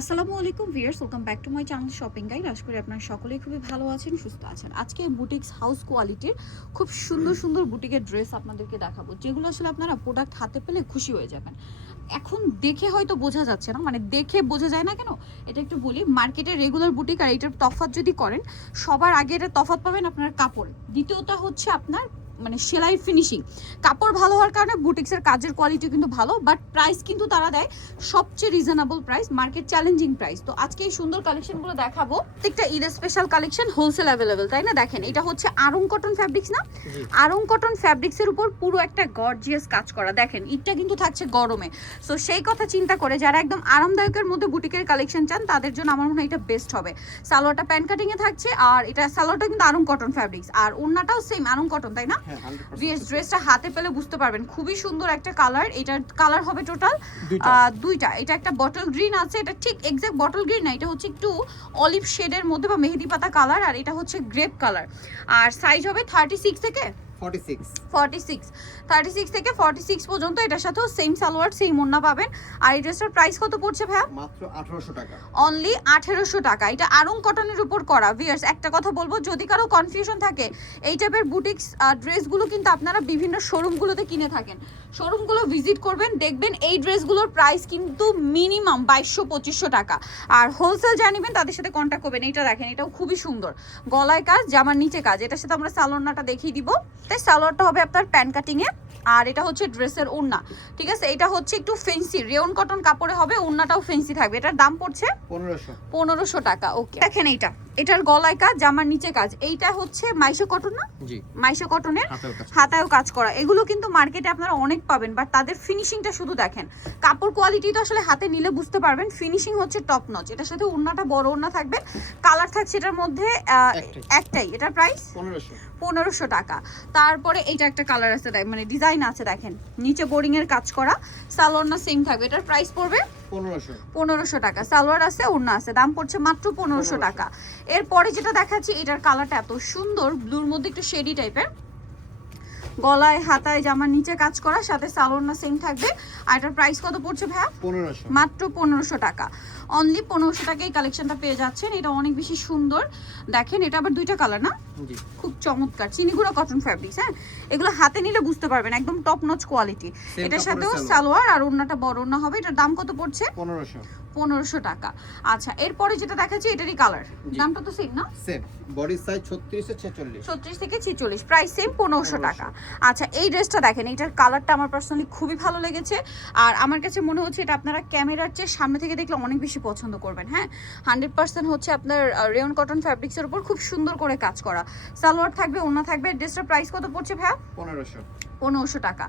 আসসালামু আলাইকুম viewers, welcome back to my channel shopping guide. আশা করি আপনারা সকলেই খুবই ভালো আছেন, সুস্থ আছেন। আজকে বুটিক্স হাউস কোয়ালিটির খুব সুন্দর সুন্দর বুটিকের ড্রেস আপনাদেরকে দেখাবো, যেগুলো আসলে আপনারা প্রোডাক্ট হাতে পেলে খুশি হয়ে যাবেন। এখন দেখে হয়তো বোঝা যাচ্ছে না, মানে দেখে বোঝা যায় না কেন, এটা একটু বলি। মার্কেটের রেগুলার বুটিক আর এটার তফাৎ যদি করেন, সবার আগে এটা তফাৎ পাবেন আপনার কাপড়, দ্বিতীয়টা হচ্ছে আপনার মানে সেলাই ফিনিশিং। কাপড় ভালো হওয়ার কারণে বুটিক্সের কাজের কোয়ালিটি কিন্তু ভালো, বাট প্রাইস কিন্তু তারা দেয় সবচেয়ে reasonable price, market challenging price. তো আজকে এই সুন্দর কালেকশনগুলো দেখাবো, প্রত্যেকটা Eid special collection, wholesale available, তাই না? দেখেন, এটা হচ্ছে আরং কটন ফ্যাব্রিক্স না, আরং কটন ফ্যাব্রিক্সের উপর পুরো একটা গর্জিয়াস কাজ করা। দেখেন, ঈদটা কিন্তু থাকছে গরমে, সো সেই কথা চিন্তা করে যারা একদম আরামদায়কের মধ্যে বুটিকের কালেকশন চান, তাদের জন্য আমার মনে হয় এটা বেস্ট হবে। সালোয়ারটা প্যান্ট কাটিং এ থাকছে, আর এটা সালোয়ারটা কিন্তু আরং কটন ফ্যাব্রিক্স, আর ওড়নাটাও সেম আরং কটন, তাই না? ভিএস ড্রেসটা হাতে পেলে বুঝতে পারবেন, খুবই সুন্দর একটা কালার। এটার কালার হবে টোটাল দুইটা। এটা একটা বটল গ্রিন আছে, এটা ঠিক এক্সাক্ট বটল গ্রিন না, এটা হচ্ছে একটু অলিভ শেডের মধ্যে বা মেহেদি পাতা কালার, আর এটা হচ্ছে গ্রেপ কালার। আর সাইজ হবে 36 থেকে 46 থেকে 46 পর্যন্ত। এটার সাথেও সেম সালোয়ার, সেম ওড়না পাবেন। আর এই ড্রেসটার প্রাইস কত পড়ছে ভাইয়া? মাত্র 1800 টাকা, অনলি 1800 টাকা। এটা আরং কটনের উপর করা। ভিউয়ার্স, একটা কথা বলবো, যদি কারো কনফিউশন থাকে, এই টাইপের বুটিক্স ড্রেসগুলো কিন্তু আপনারা বিভিন্ন শোরুমগুলোতে কিনে থাকেন, শোরুমগুলো ভিজিট করবেন, দেখবেন এই ড্রেসগুলোর প্রাইস কিন্তু মিনিমাম 2200-2500 টাকা। আর হোলসেল জানিবেন, তাদের সাথে কন্ট্যাক্ট করবেন। এইটা দেখেন, এটাও খুবই সুন্দর, গলায় কাজ, জামার নিচে কাজ। এটার সাথে আমরা সালোয়ারটা দেখিয়ে দিব। তাই সালোয়ারটা হবে আপনার প্যান্ট কাটিং এ, আর এটা হচ্ছে ড্রেসের ওড়না, ঠিক আছে? এটা হচ্ছে একটু ফেন্সি রেয়ন কটন কাপড়ে হবে, ওড়নাটাও ফেন্সি থাকবে। এটার দাম পড়ছে 1500 টাকা। ওকে, দেখেন এইটা, এটার গলায় কাজ, জামার নিচে কাজ। এইটা হচ্ছে মাইশো কটন না? জি, মাইশো কটনের হাতায়ও কাজ করা। এগুলো কিন্তু মার্কেটে আপনারা অনেক পাবেন, বাট তাদের ফিনিশিংটা শুধু দেখেন। কাপড় কোয়ালিটি তো আসলে হাতে নিলে বুঝতে পারবেন, ফিনিশিং হচ্ছে টপ নচ। এটার সাথে ওড়নাটা বড় ওড়না থাকবে, কালার থাকছে এটার মধ্যে একটাই। এটার প্রাইস 1500 টাকা। তারপরে এইটা একটা কালার আছে, মানে ডিজাইন আছে, দেখেন নিচে বোরিং এর কাজ করা, সালোয়ার না সেম থাকবে। এটার প্রাইস পড়বে 1500 টাকা। সালোয়ার আছে, ওড়না আছে, দাম পড়ছে মাত্র 1500 টাকা। এরপরে যেটা দেখাচ্ছি, এটার কালারটা এত সুন্দর, ব্লুর মধ্যে একটু শেডি টাইপের, গলায় হাতায় জামার নিচে কাজ করা, সাথে সালোয়ার না সেম থাকবে। আর এটার প্রাইস কত পড়ছে ভাইয়া? 1500, মাত্র 1500 টাকা। অনলি 1500 টাকায় এই কালেকশনটা পেয়ে যাচ্ছেন। এটা অনেক বেশি সুন্দর, দেখেন এটা আবার দুইটা কালার না, খুব চমৎকার। চিনিগুড়া কটন ফ্যাব্রিক্স, হ্যাঁ, এগুলো হাতে নিলে বুঝতে পারবেন, একদম টপ নচ কোয়ালিটি। এটার সাথেও সালোয়ার আর ওড়নাটা বড় ওড়না হবে। এটার দাম কত পড়ছে? 1500 টাকা। আচ্ছা, এরপরে যেটা দেখাচ্ছি, এটারই কালার, দামটা তো সেম না? সেম, বডি সাইজ 36 থেকে 46, প্রাইস সেম 1500 টাকা। আচ্ছা, এই ড্রেসটা দেখেন, এটার কালারটা আমার পার্সোনালি খুবই ভালো লেগেছে, আর আমার কাছে মনে হচ্ছে এটা আপনারা ক্যামেরার চেয়ে সামনে থেকে দেখলে অনেক বেশি পছন্দ করবেন। হ্যাঁ, 100% হচ্ছে আপনার রেয়ন কটন ফ্যাব্রিক্সের উপর খুব সুন্দর করে কাজ করা, সালোয়ার থাকবে, ওড়না থাকবে। ড্রেসটার প্রাইস কত পড়ছে ভাইয়া? 1500 টাকা।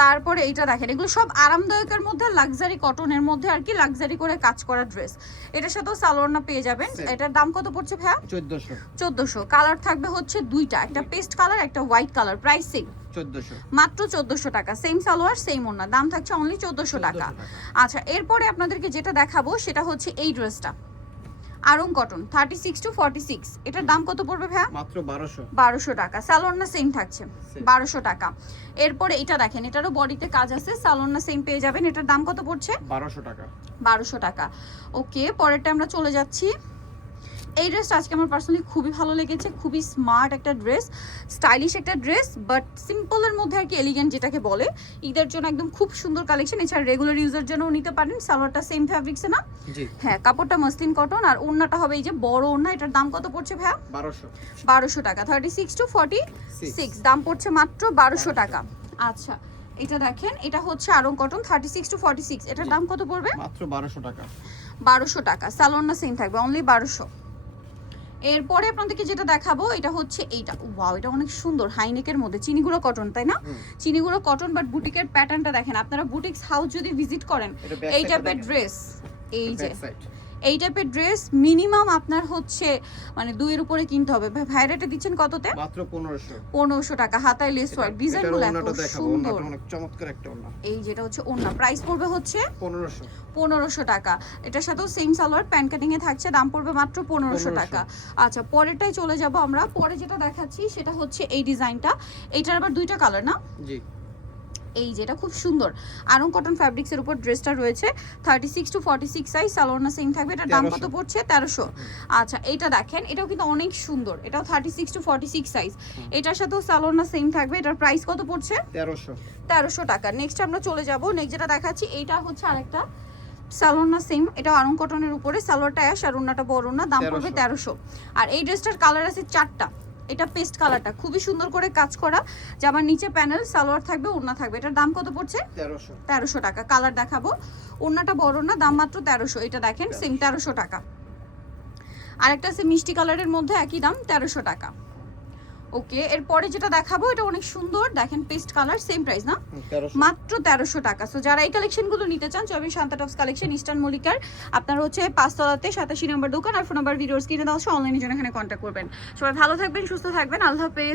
তারপরে এইটা দেখেন, এগুলো সব আরামদায়কের মধ্যে, লাক্সারি কটনের মধ্যে আর কি, লাক্সারি করে কাজ করা ড্রেস। এটার সাথেও সালোয়ার না পেয়ে যাবেন। এটার দাম কত পড়ছে ভাইয়া? 1400। কালার থাকবে হচ্ছে দুইটা, একটা পেস্ট কালার, একটা হোয়াইট কালার। প্রাইস সেম, 1400, মাত্র 1400 টাকা। সেম সালোয়ার, সেম ওড়না, দাম থাকছে অনলি 1400 টাকা। আচ্ছা, এরপরে আপনাদেরকে যেটা দেখাবো সেটা হচ্ছে এই ড্রেসটা, আরং কটন 36 to 46। এটার দাম কত পড়বে ভাইয়া? মাত্র 1200 টাকা। সালোয়ার না সেম থাকছে, 1200 টাকা। এরপরে এটা দেখেন, এটারও বডিতে কাজ আছে, সালোয়ার না সেম পেয়ে যাবেন। এটার দাম কত পড়ছে? 1200 টাকা। ওকে, পরেরটা আমরা চলে যাচ্ছি। এই ড্রেসটা আজকে আমার পার্সোনালি খুবই ভালো লেগেছে, খুবই স্মার্ট একটা ড্রেস, স্টাইলিশ একটা ড্রেস, বাট সিম্পলের মধ্যে আর কি, এলিগেন্ট যেটাকে বলে। ঈদের জন্য একদম খুব সুন্দর কালেকশন। এছাড়া রেগুলার ইউজের জন্যও নিতে পারেন। সালোয়ারটা সেম ফ্যাব্রিক্সে না? হ্যাঁ, কাপড়টা মসলিন কটন, আর ওড়নাটা হবে এই যে বড় ওড়না। এটার দাম কত পড়ছে ভাইয়া? 1200 টাকা। 36 to 46, দাম পড়ছে মাত্র 1200 টাকা। আচ্ছা, এটা দেখেন, এটা হচ্ছে আরং কটন 36 to 46। এটার দাম কত পড়বে? মাত্র 1200 টাকা। 1200 টাকা। সালোয়ার না সেম থাকবে, অনলি 1200। এরপরে আপনাদেরকে যেটা দেখাবো, এটা হচ্ছে এইটা। ওয়াও, এটা অনেক সুন্দর, হাইনেকের মধ্যে, চিনিগুড়ো কটন, তাই না? চিনিগুড়ো কটন, বাট বুটিকের প্যাটার্নটা দেখেন। আপনারা বুটিক্স হাউস যদি ভিজিট করেন, এই টাইপের ড্রেস, এই যে এই টাইপের ড্রেস মিনিমাম আপনার হচ্ছে মানে 2 এর উপরে কিনতে হবে। ভাইরাটা দিচ্ছেন কততে? মাত্র 1500 টাকা। হাতায় লেস ওয়ার্ক, ডিজাইনগুলো এত সুন্দর, অনেক চমৎকার একটা ওড়না। এই যেটা হচ্ছে ওড়না, প্রাইস পড়বে হচ্ছে 1500 টাকা। এটার সাথেও সেম সালোয়ার, প্যান্ট কাটিং এ থাকছে, দাম পড়বে মাত্র 1500 টাকা। আচ্ছা, পরেরটাই চলে যাব আমরা। পরে যেটা দেখাচ্ছি সেটা হচ্ছে এই ডিজাইনটা। এইটার আবার দুইটা কালার না? জি, এই যেটা খুব সুন্দর আরং কটন ফ্যাব্রিক্স এর উপর ড্রেসটা রয়েছে 36 টু 46 সাইজ, সালোয়ারটা সেম থাকবে। এটার দাম কত 1300 পড়ছে? 1300। আচ্ছা এটা দেখেন, এটাও কিন্তু অনেক সুন্দর, এটাও 36 টু 46 সাইজ, এটার সাথেও সালোয়ারটা সেম থাকবে। এটার প্রাইস কত পড়ছে? 1300 1300 টাকা। নেক্সট আমরা চলে যাব, নেক্সট যেটা দেখাচ্ছি এইটা হচ্ছে আরেকটা সালোয়ার সেম, এটা আরং কটনের উপরে, সালোয়ারটা অ্যাশ আর ওন্নাটা বড় না, দাম পড়বে 1300। আর এই ড্রেসটার কালার আছে 4টা, এটা পেস্ট কালারটা খুবই সুন্দর করে কাজ করা, জামার নিচে প্যানেল, সালোয়ার থাকবে, ওন্না থাকবে। এটার দাম কত পড়ছে? 1300 টাকা। কালার দেখাবো, ওন্নাটা বড় না, দাম মাত্র 1300। এটা দেখেন সেম 1300 টাকা। আরেকটা আছে মিষ্টি কালারের মধ্যে, একই দাম 1300 টাকা। ওকে, এরপরে যেটা দেখাবো এটা অনেক সুন্দর, দেখেন পেস্ট কালার, সেম প্রাইস না, 1300 মাত্র 1300 টাকা। সো যারা এই কালেকশনগুলো নিতে চান, চবি শান্তা টপস কালেকশন, ইস্টার্ন মল্লিকার, আপনার হচ্ছে 5 তলাতে 87 নম্বর দোকান, আর ফোন নাম্বার ভিডিওস কিনে দেওয়া হচ্ছে, অনলাইনের জন্য এখানে কন্ট্যাক্ট করবেন। সবাই ভালো থাকবেন, সুস্থ থাকবেন, আল্লাহ হাফেজ।